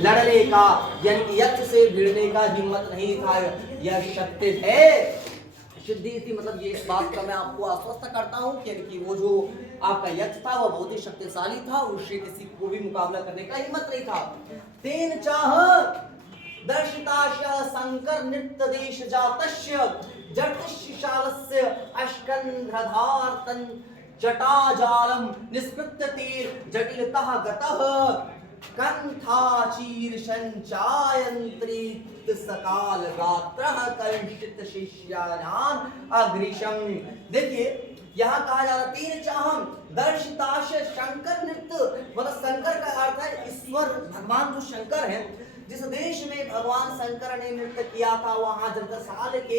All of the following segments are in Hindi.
लड़ने का, यानी कि यक्ष से भिड़ने का हिम्मत नहीं था। यह शक्ति है सिद्धि थी, मतलब ये इस बात का मैं आपको आश्वस्त करता हूँ कि वो जो आपका यक्ष था वह बहुत ही शक्तिशाली था, उससे किसी को भी मुकाबला करने का हिम्मत नहीं था। तेन चाह दर्शिताशय शंकर नृत्य देश जातस्य जटिशालस्य अष्कंध्रधार्तन जटाजालम निष्पृत्य तीर जटिलतः गतः कंथाचीर संचायंत्रित सकाल गात्रः कंशित शिष्यानान अग्रिशम। देखिए यहाँ कहा जा रहा तीन चाहम दर्शिताश शंकर नृत्य, मतलब शंकर का अर्थ है ईश्वर, भगवान जो शंकर है। जिस देश में भगवान शंकर ने नृत्य किया था वहां जटासाल के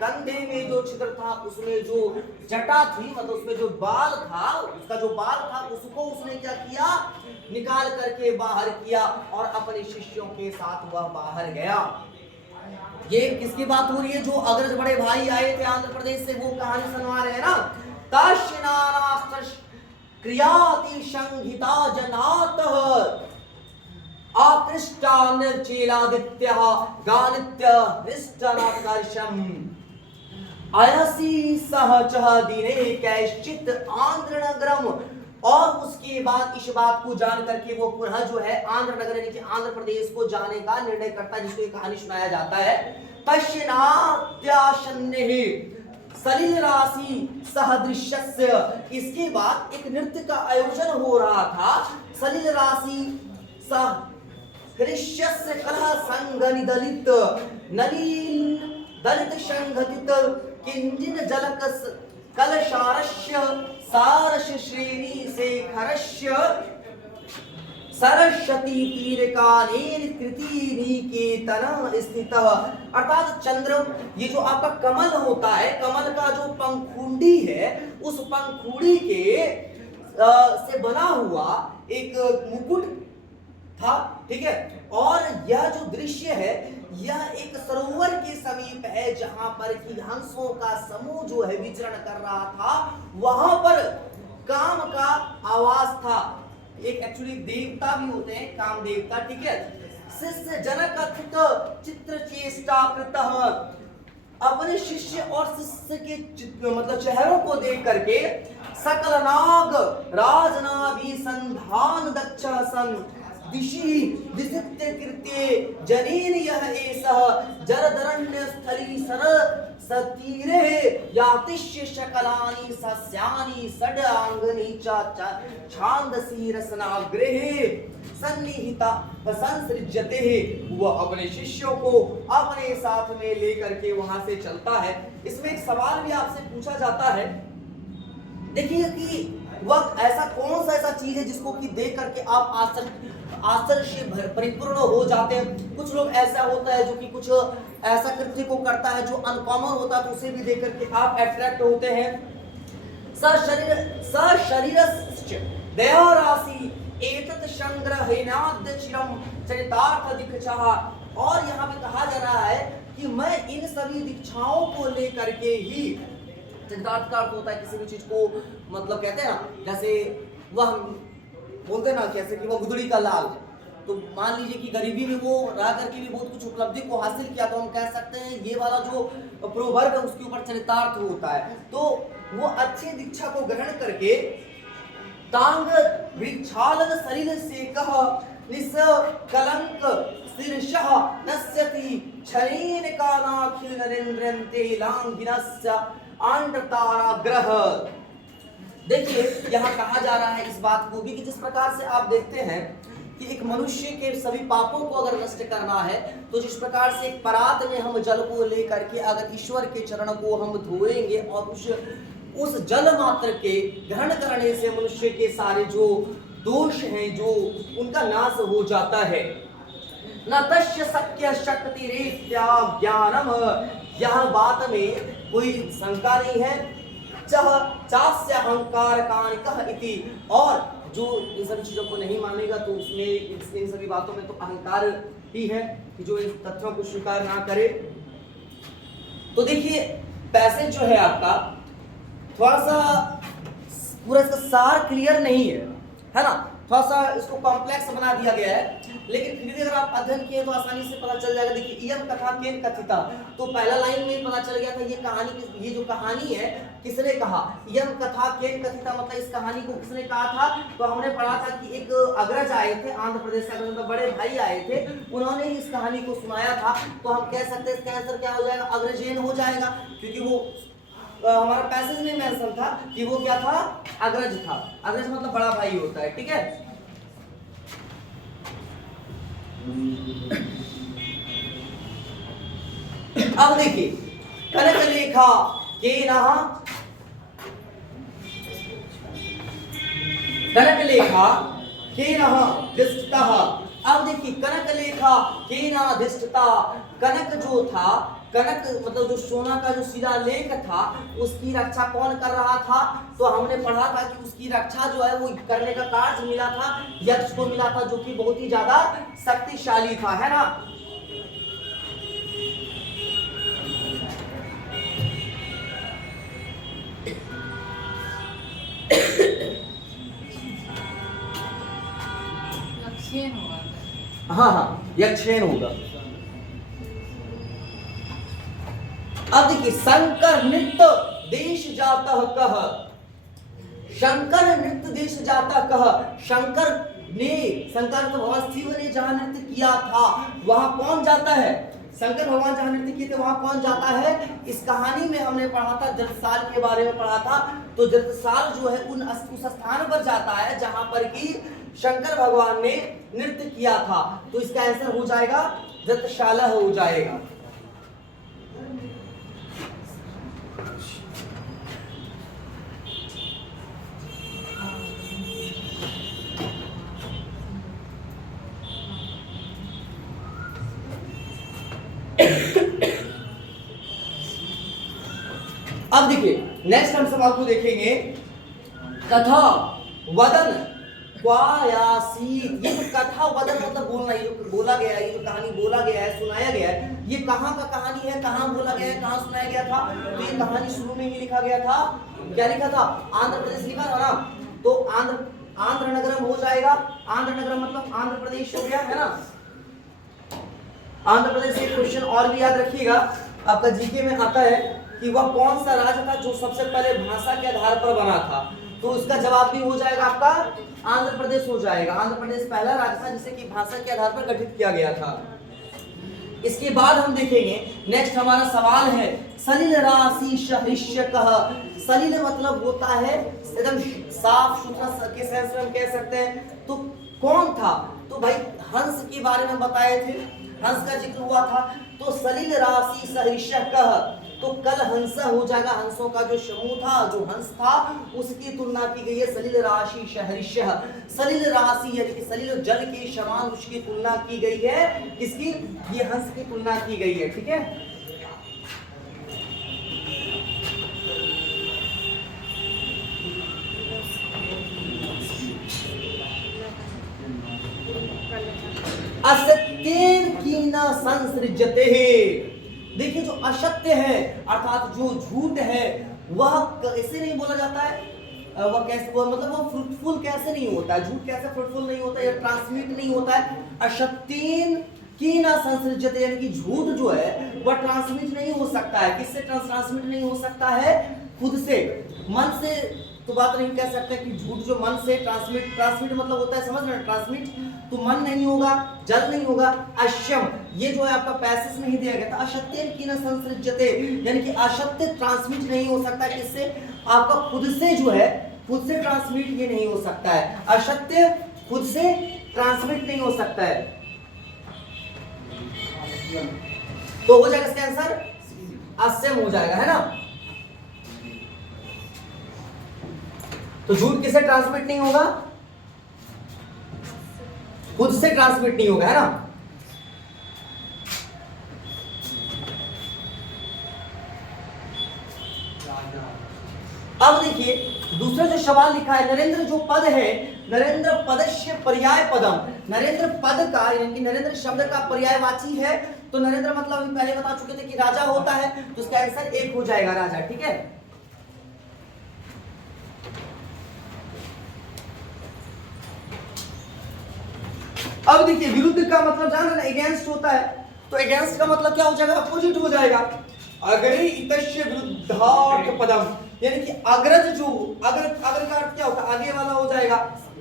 कंधे में जो छिद्र था उसमें जो जटा थी, मतलब उसमें जो बाल था, उसका जो बाल था उसको उसने क्या किया, निकाल करके बाहर किया और अपने शिष्यों के साथ वह बाहर गया। ये किसकी बात हो रही है? जो अग्रज बड़े भाई आए थे आंध्र प्रदेश से, वो कहानी सुनवा रहे हैं ना। ताश्यनानास्तश क्रियाति संहिता जनातः आकृष्टान्यचेलादित्यः गानित्य हृष्टनाकर्षम् अयसी सहचः दिने कैश्चित आंध्र नगरम। और उसके बाद इस बात को जान करके वो पुनः जो है आंध्र नगर यानी कि आंध्र प्रदेश को जाने का निर्णय करता है, जिसको एक कहानी सुनाया जाता है। तस्यनात्याशन्नेहि सलिल राशि सहदृश्यस्य। इसके बाद एक नृत्य का आयोजन हो रहा था। सलिल राशि सह कृष्यस्य कलह संगनिदलित नलीन दलित संघटित किंजिन जलक कलशारस्य सारस श्रेणी से खरस्य सरस्वती तीरकानेन कृतिनिकेतन स्थितः। अर्थात चंद्र, ये जो आपका कमल होता है, कमल का जो पंखुड़ी है, उस पंखुड़ी के से बना हुआ एक मुकुट था, ठीक है। और यह जो दृश्य है यह एक सरोवर के समीप है जहां पर कि हंसों का समूह जो है विचरण कर रहा था। वहां पर काम का आवाज था। एक एक्चुअली देवता भी होते हैं, काम देवता, ठीक है। शिष्य जनक अथित चित्र चेष्टा कृतः। अपने शिष्य और शिष्य के मतलब चेहरों को देख करके सकल नाग राजनाभिसंधान दक्ष सन दिशि दिसित्य कृत्ये जनेन यह एषः जरदरण्य स्थली सर सतीरे यातिष्य शकलानि सस्यानि षडांगनि च छांदसी रसनाग्रहे सन्निहिता संसृज्यते। वह अपने शिष्यों को अपने साथ में लेकर के वहां से चलता है। इसमें एक सवाल भी आपसे पूछा जाता है, देखिए कि वह ऐसा कौन सा ऐसा चीज है जिसको कि देख करके आप आश्चर्य से परिपूर्ण हो जाते हैं। कुछ लोग ऐसा होता है जो कि कुछ ऐसा कृत्य को करता है जो अनकॉमन होता है, तो उसे भी देख करके आप अट्रैक्ट होते हैं। सशरीरस्य दयाराशि एतत् संग्रहेणाद्य चिरम चरितार्थ दीक्षाः। और यहाँ पे कहा जा रहा है कि मैं इन सभी दीक्षाओं को लेकर के ही, चरितार्थ का अर्थ होता है किसी भी चीज को, मतलब कहते हैं ना, जैसे वह बोलते ना कैसे कि वो गुदड़ी का लाल है, तो मान लीजिए कि गरीबी में वो रह करके भी बहुत कुछ उपलब्धि को हासिल किया, तो हम कह सकते हैं ये वाला जो प्रोवर्ब है उसके ऊपर चरितार्थ होता है। तो वो अच्छी दीक्षा को ग्रहण करके तांग वृक्षालन शरीर से कह निस कलंक शीर्षः नश्यति क्षणेन कानाखिल नरेंद्रन्ते लांघिनस्य आंड्रताराग्रह। देखिए यहाँ कहा जा रहा है इस बात को भी कि जिस प्रकार से आप देखते हैं कि एक मनुष्य के सभी पापों को अगर नष्ट करना है, तो जिस प्रकार से एक परात में हम जल को लेकर के अगर ईश्वर के चरण को हम धोएंगे और उस जल मात्र के ग्रहण करने से मनुष्य के सारे जो दोष हैं जो उनका नाश हो जाता है। न तस्य शक्य शक्ति रीत्या ज्ञानम, यह बात में कोई शंका नहीं है। चास्य अहंकार कानिकः इति, और जो इन सभी चीजों को नहीं मानेगा तो उसमें इन सभी बातों में तो अहंकार ही है कि जो इन तथ्यों को स्वीकार ना करे। तो देखिए पैसेज जो है आपका थोड़ा सा पूरा इसका सार क्लियर नहीं है ना, थोड़ा सा इसको कॉम्प्लेक्स बना दिया गया है। लेकिन फिर भी अगर आप अध्ययन किए तो आसानी से पता चल जाएगा। देखिए इयम कथा केन कथिता, तो पहला लाइन में पता चल गया था ये कहानी, ये जो कहानी है किसने कहा, इयम कथा केन कथिता, मतलब इस कहानी को किसने कहा था। तो हमने पढ़ा था कि एक अग्रज आए थे, आंध्र प्रदेश से मतलब बड़े भाई आए थे, उन्होंने ही इस कहानी को सुनाया था। तो हम कह सकते हैं इसका आंसर क्या हो जाएगा, अग्रजेन हो जाएगा, क्योंकि वो हमारा पैसेज में मेंशन था कि वो क्या था, अग्रज था। अग्रज मतलब बड़ा भाई होता है, ठीक है। अब देखिए कनक लेखा के नहा, कनक लेखा के नहा दिष्टतः। अब देखिए कनक लेखा के ना दिष्टता, कनक जो था, कनक मतलब जो सोना का जो शिलालेख था उसकी रक्षा कौन कर रहा था। तो हमने पढ़ा था कि उसकी रक्षा जो है वो करने का कार्य मिला था यक्ष को मिला था, जो कि बहुत ही ज्यादा शक्तिशाली था, है ना। हाँ हाँ यक्षेन होगा। अब देखिए शंकर नृत्य देश जाता कह, शंकर नृत्य देश जाता कह, शंकर ने, शंकर तो भगवान शिव ने जहां नृत्य किया था वहां कौन जाता है, शंकर भगवान जहां नृत्य किए थे वहां कौन जाता है। इस कहानी में हमने पढ़ा था, जत्रसाल के बारे में पढ़ा था। तो जत्रसाल जो है उस स्थान पर जाता है जहां पर कि शंकर भगवान ने नृत्य किया था। तो इसका आंसर हो जाएगा जत्रशाला हो जाएगा। अब देखिए नेक्स्ट हम सवाल को देखेंगे, कथा वदन क्वायासीत। ये जो कथा वदन मतलब बोलना, ये जो बोला गया है, ये जो कहानी बोला गया है, सुनाया गया है, ये कहाँ का कहानी है, कहाँ बोला गया है, कहाँ सुनाया गया था। तो ये कहानी शुरू में ही लिखा गया था, क्या लिखा था, आंध्र प्रदेश लिखा था ना। तो आंध्र नगरम हो जाएगा। आंध्र नगरम मतलब आंध्र प्रदेश हो गया, है ना। आंध्र प्रदेश से क्वेश्चन और भी याद रखिएगा, आपका जीके में आता है कि वह कौन सा राज्य था जो सबसे पहले भाषा के आधार पर बना था। तो उसका जवाब भी हो जाएगा आपका आंध्र प्रदेश हो जाएगा। आंध्र प्रदेश पहला राज्य था जिसे कि भाषा के आधार पर गठित किया गया था। इसके बाद हम देखेंगे नेक्स्ट हमारा सवाल है, सलिल राशि सहृष्य कह। सलिल मतलब होता है एकदम साफ सुथरा, के सेंस में हम कह सकते हैं। तो कौन था, तो भाई हंस के बारे में बताए थे, हंस का जिक्र हुआ था। तो सलिल राशि सहृष्य कह, तो कल हंसा हो जाएगा, हंसों का जो समूह था, जो हंस था उसकी तुलना की गई है सलिल राशि सहृष्य। सलिल राशि यानी कि सलिल जल के समान उसकी तुलना की गई है, किसकी, ये हंस की तुलना की गई है, ठीक है। असत्येन कीना संसृज्यते। देखिए जो असत्य है अर्थात जो झूठ है वह कैसे नहीं बोला जाता है, वह कैसे, वो मतलब वो फ्रूटफुल कैसे नहीं होता है, झूठ कैसे फ्रूटफुल नहीं होता है या ट्रांसमिट नहीं होता है। असत्येन कीना संसृज्यते यानी कि झूठ जो है वह ट्रांसमिट नहीं हो सकता है। किससे ट्रांसमिट नहीं हो सकता है, खुद से, मन से तो बात नहीं कह सकते कि झूठ जो मन से ट्रांसमिट मतलब होता है, समझ रहे हैं, ट्रांसमिट तो मन नहीं होगा, जल नहीं होगा। अश्यम ये जो है आपका पैसेज में ही दिया गया था, असत्य की न संसृज्यते यानी कि असत्य ट्रांसमिट नहीं हो सकता, किससे, आपका खुद से जो है, खुद से ट्रांसमिट ये नहीं हो सकता है, असत्य खुद से ट्रांसमिट नहीं हो सकता है। तो हो जाएगा इसका आंसर अस्यम हो जाएगा, है ना। तो झूठ किससे ट्रांसमिट नहीं होगा, खुद से ट्रांसमिट नहीं होगा, है ना। अब देखिए दूसरा जो सवाल लिखा है, नरेंद्र जो पद है, नरेंद्र पदस्य पर्याय पदम। नरेंद्र पद का यानी कि नरेंद्र शब्द का पर्यायवाची है। तो नरेंद्र मतलब हम पहले बता चुके थे कि राजा होता है, तो इसका आंसर एक हो जाएगा, राजा, ठीक है। अब देखिए विरुद्ध का मतलब जाना ना, अगेंस्ट होता है, तो अगेंस्ट का मतलब क्या हो जाएगा, अपोजिट हो जाएगा। अग्रे इतस्य विरुद्धार्थ पदम, यानी कि अग्रज जो अग्र अग्र का अर्थ क्या होता है, आगे वाला हो जाएगा,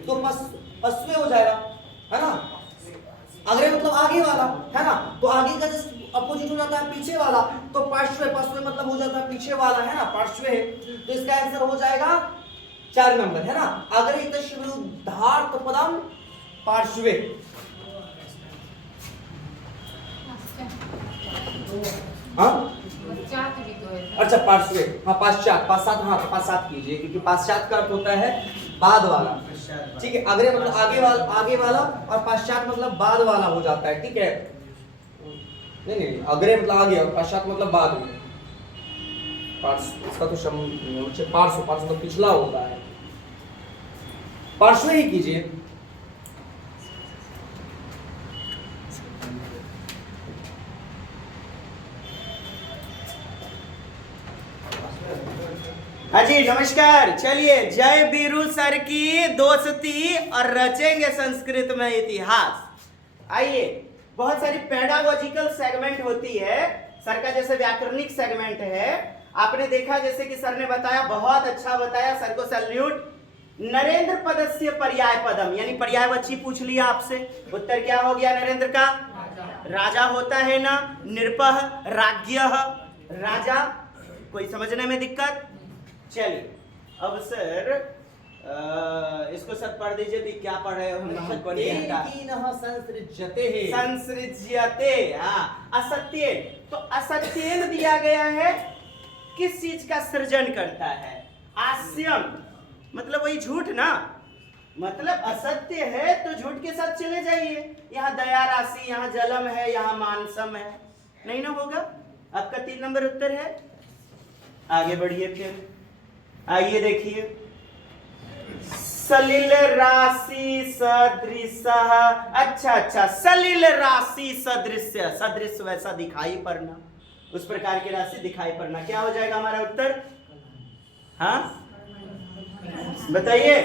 तो पश्वे हो जाएगा, है ना। अग्रे मतलब आगे वाला, है ना, तो आगे का जस्ट अपोजिट हो जाता है पीछे वाला, तो पार्श्वे, पार्श्वे मतलब हो जाता है पीछे वाला, है ना, पार्श्वे। तो इसका आंसर हो जाएगा 4 नंबर, है ना, अग्रे इतस्य विरुद्धार्थ पदम पार्श्वे। हाँ अच्छा पार्श्वे, हाँ पाश्चात, पाश्चात, हाँ पाश्चात कीजिए, क्योंकि पाश्चात का अर्थ होता है बाद वाला, ठीक है। अग्रे मतलब आगे वाला और पाश्चात मतलब बाद वाला हो जाता है, ठीक है। नहीं नहीं, अग्रे मतलब आगे और पाश्चात मतलब बाद में। इसका तो पार्श्व, पार्श्व मतलब पिछला होता है, पार्श्व ही कीजिए। हाँ जी नमस्कार। चलिए, जय बीरू सर की दोस्ती और रचेंगे संस्कृत में इतिहास। आइए, बहुत सारी पेडागोजिकल सेगमेंट होती है सर का, जैसे व्याकरणिक सेगमेंट है। आपने देखा जैसे कि सर ने बताया, बहुत अच्छा बताया, सर को सैल्यूट। नरेंद्र पदस्य पर्याय पदम, यानी पर्यायवाची पूछ लिया आपसे, उत्तर क्या हो गया नरेंद्र का? राजा होता है ना, नृपः, राज्ञः, राजा। कोई समझने में दिक्कत? चलिए अब सर इसको सब पढ़ दीजिए। भी क्या पढ़े हम संसृज्यते, हाँ असत्य। तो असत्य दिया गया है, किस चीज का सृजन करता है? आस्यम मतलब वही झूठ ना, मतलब असत्य है तो झूठ के साथ चले जाइए। यहाँ दया राशि, यहाँ जलम है, यहाँ मानसम है, नहीं ना होगा। आपका 3 नंबर उत्तर है। आगे बढ़िए फिर, आइए देखिए, सलिल राशि सदृश। अच्छा, सलिल राशि सदृश्य, सदृश वैसा दिखाई पड़ना, उस प्रकार की राशि दिखाई पड़ना, क्या हो जाएगा हमारा उत्तर? हाँ बताइए।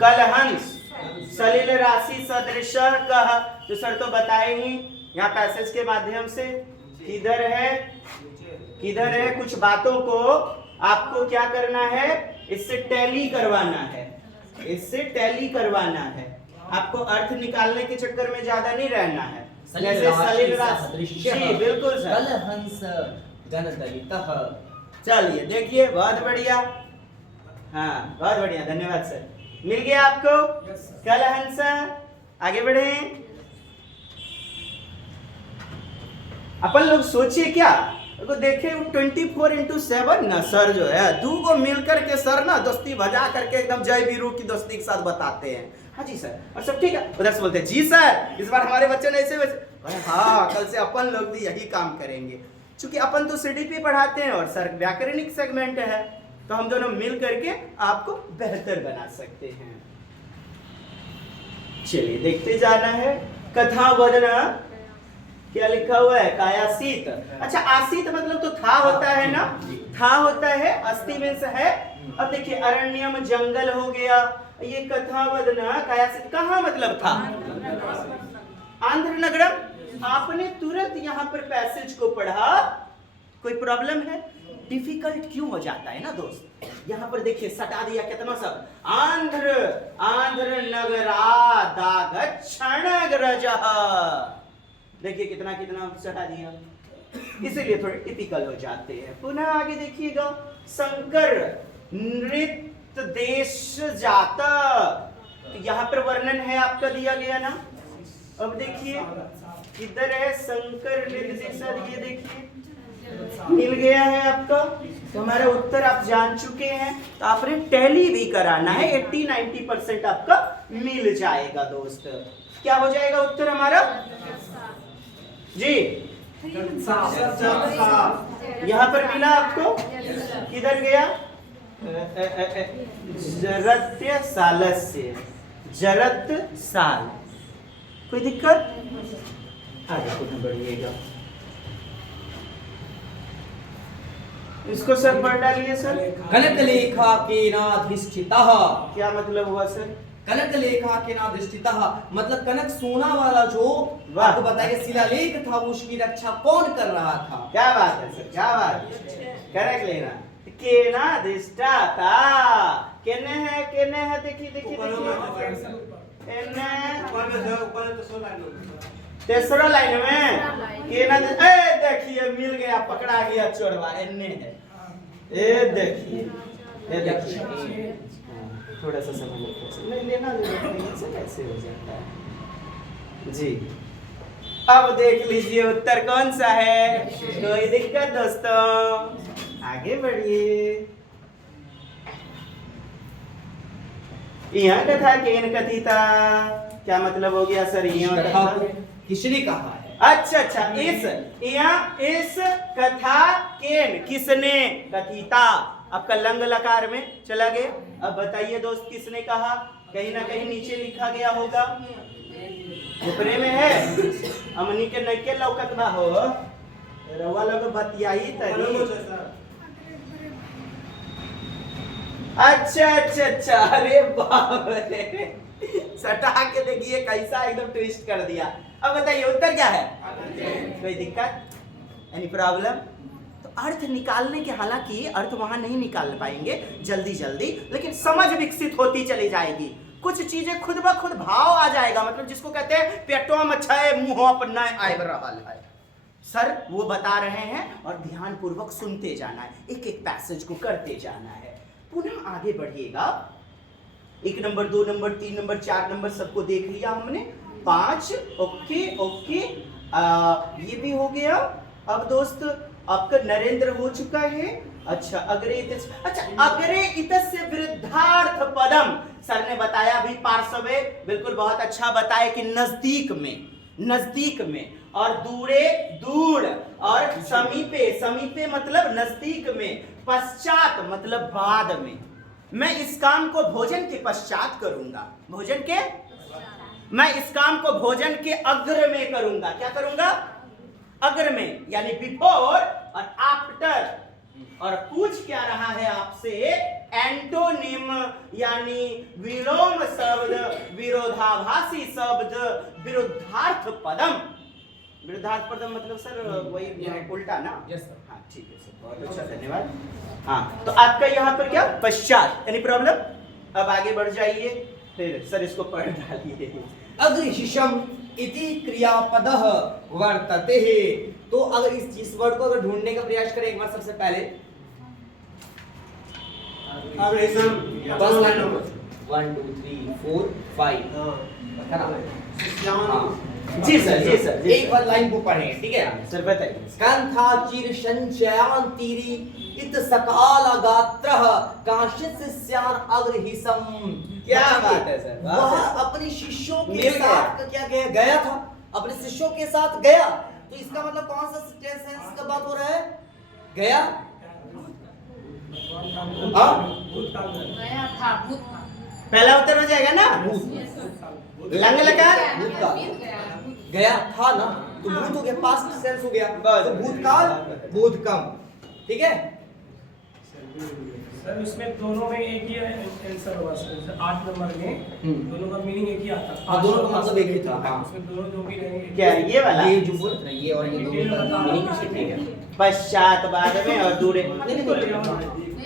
कलहंस, सलिल राशि सदृश कह, तो सर तो बताए ही यहाँ पैसेज के माध्यम से। किधर है कुछ बातों को आपको क्या करना है, इससे टैली करवाना है, इससे टैली करवाना है। आपको अर्थ निकालने के चक्कर में ज्यादा नहीं रहना है। जैसे सलिल राशि, जी बिल्कुल सर, कलहंस जनदलितः। चलिए देखिए, बहुत बढ़िया, हाँ बहुत बढ़िया, धन्यवाद सर, मिल गया आपको कलहंस। आगे बढ़े। अपन लोग सोचिए क्या, तो देखे 24/7 ना सर जो है, दो को मिलकर के सर ना दोस्ती भजा करके एकदम जय वीरू की दोस्ती के साथ बताते हैं। हाँ जी सर, और सब ठीक है। उधर से बोलते हैं जी सर, इस बार हमारे बच्चे ने ऐसे हाँ, कल से अपन लोग भी यही काम करेंगे। क्योंकि अपन तो सीडीपी पढ़ाते हैं और सर व्याकरणिक सेगमेंट है, तो हम दोनों मिल करके आपको बेहतर बना सकते हैं। चलिए देखते जाना है। कथा वदना क्या लिखा हुआ है? कायासीत। अच्छा, आसीत मतलब तो था होता है ना, था होता है, अस्थि में से है। अब देखिए, अरण्यम जंगल हो गया, ये कथा वदना कायासीत कहाँ मतलब था? आंध्र नगरम। आपने तुरंत यहाँ पर पैसेज को पढ़ा, कोई प्रॉब्लम है? डिफिकल्ट क्यों हो जाता है ना दोस्त? यहाँ पर देखिए सटा दिया कितना सब, आंध्र नगरादागच्छणग्रजः। देखिए कितना सटा दिया, इसीलिए थोड़े टिपिकल हो जाते हैं। पुनः आगे देखिएगा, शंकर नृत्य देश जाता, यहाँ पर वर्णन है आपका दिया गया ना। अब देखिए किधर है शंकर नृत्य देश, ये देखिए मिल गया है आपका। तो हमारा उत्तर आप जान चुके हैं, तो आपने टैली भी कराना है, 80-90% आपका मिल जाएगा दोस्त। क्या हो जाएगा उत्तर हमारा जी? यहाँ पर मिला आपको, किधर गया? जरत्य सालस्य, जरत साल। कोई दिक्कत? आगे पुनः बढ़िएगा, इसको सर पढ़ डालिए सर। कनक लेखा केनाधिष्ठितः, क्या मतलब हुआ सर? कनक लेखा के ना दृष्टितः, मतलब कनक सोना वाला जो वाह। आपको बताया शिलालेख था वो उसकी रक्षा कौन कर रहा था? क्या बात है सर, क्या बात है, करेक्ट लेना। केना दृष्टाता, केने है, देखिए एने तेसरा लाइन में केना, ए देखिए मिल गया, पकड़ा गया चोरवा, एने है, ए देखिए, थोड़ा सा समय नहीं लेना, से कैसे हो जाता है जी। अब देख लीजिए उत्तर कौन सा है, कोई दिक्कत दोस्तों, आगे बढ़िए। यहाँ कथा केन कथिता, क्या मतलब हो गया सर? यहाँ कथा किसने कहा है? अच्छा, इस कथा केन किसने कथिता, आपका लंग लकार में चला गया। अब बताइए दोस्त किसने कहा, कहीं ना कहीं नीचे लिखा गया होगा, ऊपरे में है, हमनी के नइके लौकत बा हो, रवा लोग बतियाई तनी। अच्छा, अरे बाप रे, सटा के देखिए कैसा एकदम ट्विस्ट कर दिया। अब बताइए उत्तर क्या है? कोई दिक्कत, एनी प्रॉब्लम? तो अर्थ निकालने के, हालांकि अर्थ वहां नहीं निकाल पाएंगे जल्दी, लेकिन समझ विकसित होती चली जाएगी, कुछ चीजें खुद ब खुद भाव आ जाएगा, मतलब जिसको कहते हैं पेटो में छाए मुंह पर न आए रहल है। सर वो बता रहे हैं और ध्यान पूर्वक सुनते जाना है, एक एक पैसेज को करते जाना है, पुनः आगे बढ़िएगा। 1 नंबर 2 नंबर 3 नंबर 4 नंबर सबको देख लिया हमने, 5 ओके, ये भी हो गया। अब दोस्त आपका नरेंद्र हो चुका है। अच्छा, अग्रे इतस्य विरुद्धार्थ पदम, सर ने बताया भी पार्श्वे, बिल्कुल बहुत अच्छा बताया कि नजदीक में, और दूरे दूर, और समीपे मतलब नजदीक में, पश्चात मतलब बाद में। मैं इस काम को भोजन के पश्चात करूंगा, मैं इस काम को भोजन के अग्र में करूंगा। क्या करूंगा? अग्र में, यानी बिफोर और आफ्टर। और पूछ क्या रहा है आपसे? एंटोनिम यानी विलोम शब्द, विरोधाभासी शब्द, विरुद्धार्थ पदम। विरुद्धार्थ पदम मतलब सर वही उल्टा ना? Yes sir. हाँ ठीक है सर, बहुत अच्छा, धन्यवाद। हाँ, तो आपका यहाँ पर क्या? पश्चात, एनी प्रॉब्लम? अब आगे बढ़ जाइए, फिर सर इसको पढ़ डालिए। अग्रशिशम इति क्रियापदः वर्तते। तो अगर इस वर्ड को अगर ढूंढने का प्रयास करें एक बार, सबसे पहले अग्रशिशम 1 2 3 4 5 है ना? जी सर, एक बार लाइन को पढ़ेंगे, ठीक है सर? बताइए। कंथा चिर संचयांतीरी इत सकाल गात्रः कांशित शिष्यान अग्रहिसम। क्या बात है सर, वह अपने शिष्यों के साथ क्या गया था, अपने शिष्यों के साथ गया। तो इसका मतलब कौन सा सेंस का बात हो रहा है? गया पहला उत्तर हो जाएगा ना? लंग लकार गया था ना, तो भूत हो गया, पास्ट सेंस हो गया, तो भूतकाल बोधकम, ठीक है सर? इसमें दोनों में एक ही आंसर होगा सर, 8 नंबर में दोनों का मीनिंग एक ही आता है। हाँ, दोनों का मतलब एक ही था। हाँ, उसमें दोनों जो भी रहेंगे, क्या ये वाला? ये जो बोल रहे हैं, ये और ये दोनों का मीनिंग ठीक है। पश्चात बाद में और दूरे,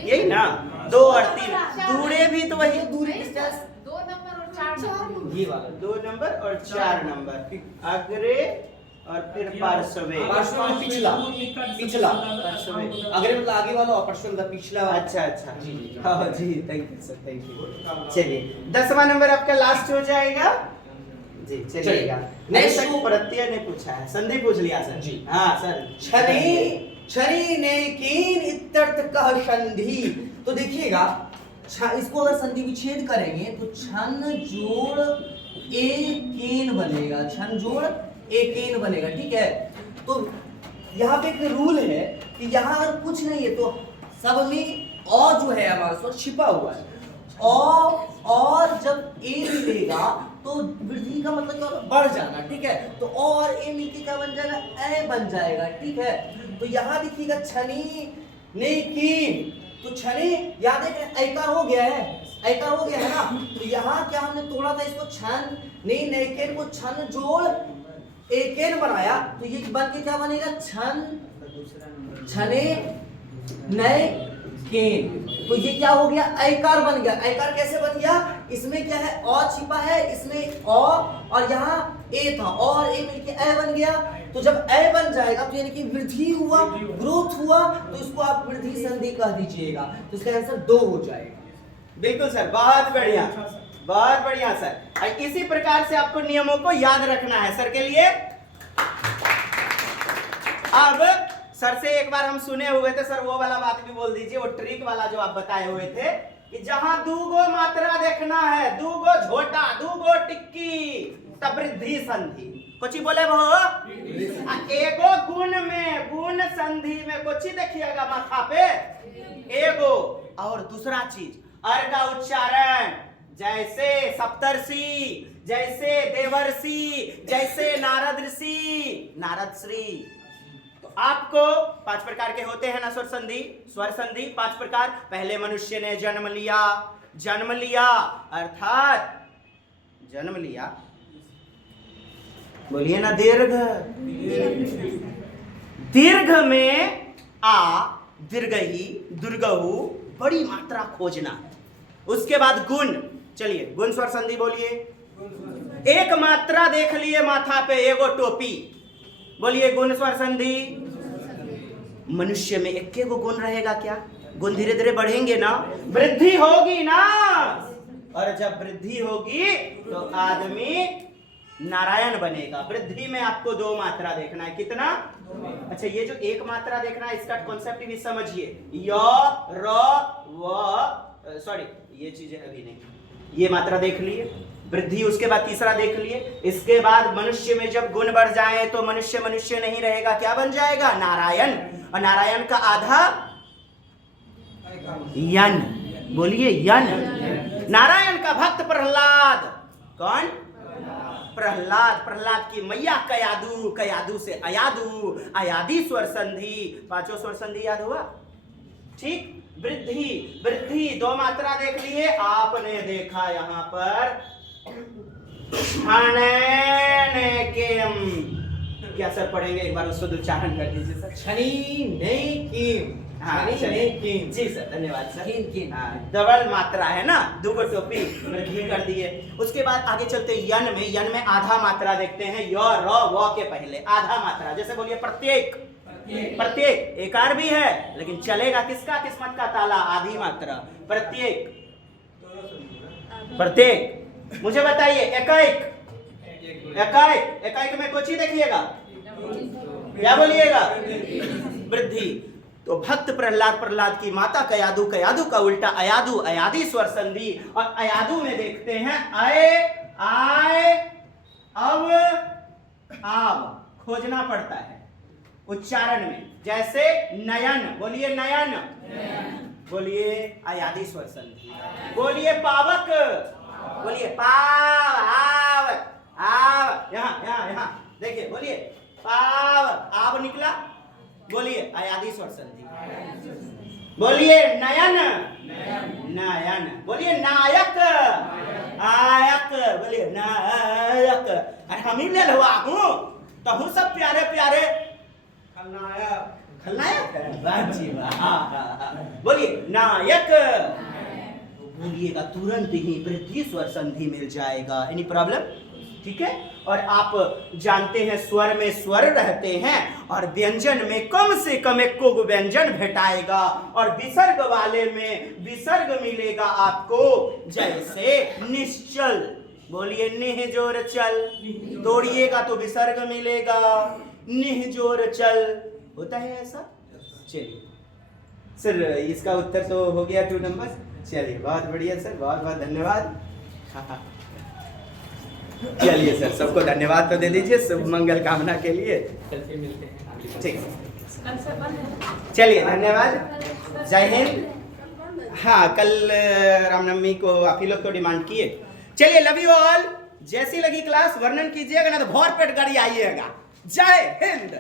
यही ना? 2 और 3 दूरे भी तो वही, दूरी डिस्टेंस 2 नंबर और 4 नंबर। ये वाला 2 नंबर और 4 नंबर, अग्रे और फिर पार्श्वे। पार्श्व में पिछला अग्रे मतलब आगे वाला और पार्श्व मतलब पिछला। अच्छा, जी, जी। हाँ जी, thank you sir, thank you. चलिए 10वां नंबर आपका लास्ट हो जाएगा जी, चलिएगा। नेक्स्ट प्रत्यय ने पूछा है, संधि पूछ लिया सर जी। हाँ सर। छनी ने कीन इत्यर्थ कह संधि। तो देखिएगा, इसको अगर संधि विच्छेद करेंगे तो छन जोड़ ए केन बनेगा, छन जोड़ ए केन बनेगा, ठीक है? तो यहाँ पे एक रूल है कि यहाँ अगर कुछ नहीं है तो सब में औ जो है हमारा स्वर छिपा हुआ है, और जब ए मिलेगा तो वृद्धि का मतलब क्या होता है? बढ़ जाना, ठीक है? तो और ए मिलके क्या बन जाएगा? ए बन जाएगा, ठीक है? तो यहाँ देखिएगा छनी ने कीन, तो छनी याद है ऐकार हो गया है, ऐकार हो गया है ना। तो यहाँ क्या हमने तोड़ा था इसको छन, नहीं नैकेन को छन जोड़ एकेन बनाया, तो ये बन के क्या बनेगा, छन छने नए केन। तो ये क्या हो गया, ऐकार बन गया। ऐकार कैसे बन गया, इसमें क्या है, अ छिपा है, इसमें अ और यहाँ ए था, और ए मिलके ए बन गया। तो जब ए बन जाएगा तो यानी कि वृद्धि हुआ, ग्रोथ हुआ, तो इसको आप वृद्धि संधि कह दीजिएगा। तो इसका आंसर 2 हो जाएगा। बिल्कुल सर, बहुत बढ़िया, बहुत बढ़िया सर। और इसी प्रकार से आपको नियमों को याद रखना है सर के लिए। अब सर से एक बार हम सुने हुए थे सर, वो वाला बात भी बोल दीजिए, वो ट्रिक वाला जो आप बताए हुए थे कि जहां दूगो मात्रा देखना है, दूगो झोटा, दूगो टिक्की, तब वृद्धि संधि। कुछ बोले वो एगो गुण में, गुण संधि में कुछ देखिएगा माथा पे एगो, और दूसरा चीज अर का उच्चारण, जैसे सप्तर्षि, जैसे देवर्षि, जैसे नारद ऋषि, नारद श्री। तो आपको 5 प्रकार के होते हैं ना स्वर संधि, स्वर संधि 5 प्रकार। पहले मनुष्य ने जन्म लिया, जन्म लिया अर्थात जन्म लिया, बोलिए ना दीर्घ, दीर्घ में आ, दीर्घही, दुर्गहु, बड़ी मात्रा खोजना। उसके बाद गुण, चलिए गुण स्वर संधि बोलिए। एक मात्रा देख लिए माथा पे, एगो टोपी, बोलिए गुण स्वर संधि। मनुष्य में एक गो गुण रहेगा क्या, गुण धीरे धीरे बढ़ेंगे ना, वृद्धि होगी ना, और जब वृद्धि होगी तो आदमी नारायण बनेगा। वृद्धि में आपको 2 मात्रा देखना है, कितना? अच्छा, ये जो एक मात्रा देखना है इसका कॉन्सेप्ट भी समझिए। य र व, सॉरी ये चीजें अभी नहीं, ये मात्रा देख लिए, वृद्धि, उसके बाद तीसरा देख लिए। इसके बाद मनुष्य में जब गुण बढ़ जाए तो मनुष्य मनुष्य नहीं रहेगा, क्या बन जाएगा, नारायण। और नारायण का आधा यन, बोलिए यन। नारायण का भक्त प्रहलाद, कौन? प्रहलाद। प्रहलाद की मैया कयादू, कयादू से अयादू, अयादी स्वर संधि, 5 स्वर संधि याद हुआ, ठीक। वृद्धि, वृद्धि 2 मात्रा देख लिए, आपने देखा यहां पर क्या सर पढ़ेंगे, एक बार उसको उच्चारण कर दीजिए सर। छनी नहीं कीम, हाँ, जी सर, धन्यवाद सर। हाँ, डबल मात्रा है ना, 2 टोपी वृद्धि कर दिए। उसके बाद आगे चलते यन में, यन में आधा मात्रा देखते हैं, य र व के पहले आधा मात्रा, जैसे बोलिए प्रत्येक, प्रत्येक एकार भी है लेकिन चलेगा किसका, किस्मत का ताला, आधी मात्रा, प्रत्येक, प्रत्येक। मुझे बताइए एकाएक, एकाएक, एकाएक में कुछ ही देखिएगा, क्या बोलिएगा, वृद्धि। तो भक्त प्रहलाद, प्रहलाद की माता कयादू, कयादू का उल्टा अयादू, अयादी स्वर संधि। और अयादू में देखते हैं अय, आय, अब, आब, खोजना पड़ता है उच्चारण में, जैसे नयन, बोलिए नयन, बोलिए अयादी स्वर संधि। बोलिए पावक, बोलिए पाव, आव, आव, यहाँ यहाँ यहाँ देखिए, बोलिए पाव, आव निकला, बोलिए अयादी स्वर संधि। बोलिए नयन, नयन, बोलिए नायक, आयक, बोलिए नायक। अरे हम ही ले हुआ हूँ तो हूँ सब प्यारे प्यारे खलनायक, खलनायक है, बाजी वाह। बोलिए नायक, बोलिएगा तुरंत ही वृद्धि स्वर संधि मिल जाएगा, एनी प्रॉब्लम, ठीक है। और आप जानते हैं स्वर में स्वर रहते हैं और व्यंजन में कम से कम 1 को व्यंजन भेटाएगा, और विसर्ग वाले में विसर्ग मिलेगा आपको, जैसे निश्चल, बोलिए निह जोर चल, तोड़िएगा तो विसर्ग मिलेगा, निह जोर चल, होता है ऐसा। चलिए सर, इसका उत्तर तो हो गया 2 नंबर। चलिए बहुत बढ़िया सर, बहुत बहुत धन्यवाद। चलिए सर, सबको धन्यवाद तो दे दीजिए शुभ मंगल कामना के लिए, कल फिर मिलते हैं, ठीक है। चलिए धन्यवाद, जय हिंद। हाँ, कल रामनवमी को आप ही लोग तो डिमांड किए। चलिए लव यू ऑल। जैसी लगी क्लास वर्णन कीजिएगा, ना तो भोर पेट गाड़ी आइएगा। जय हिंद।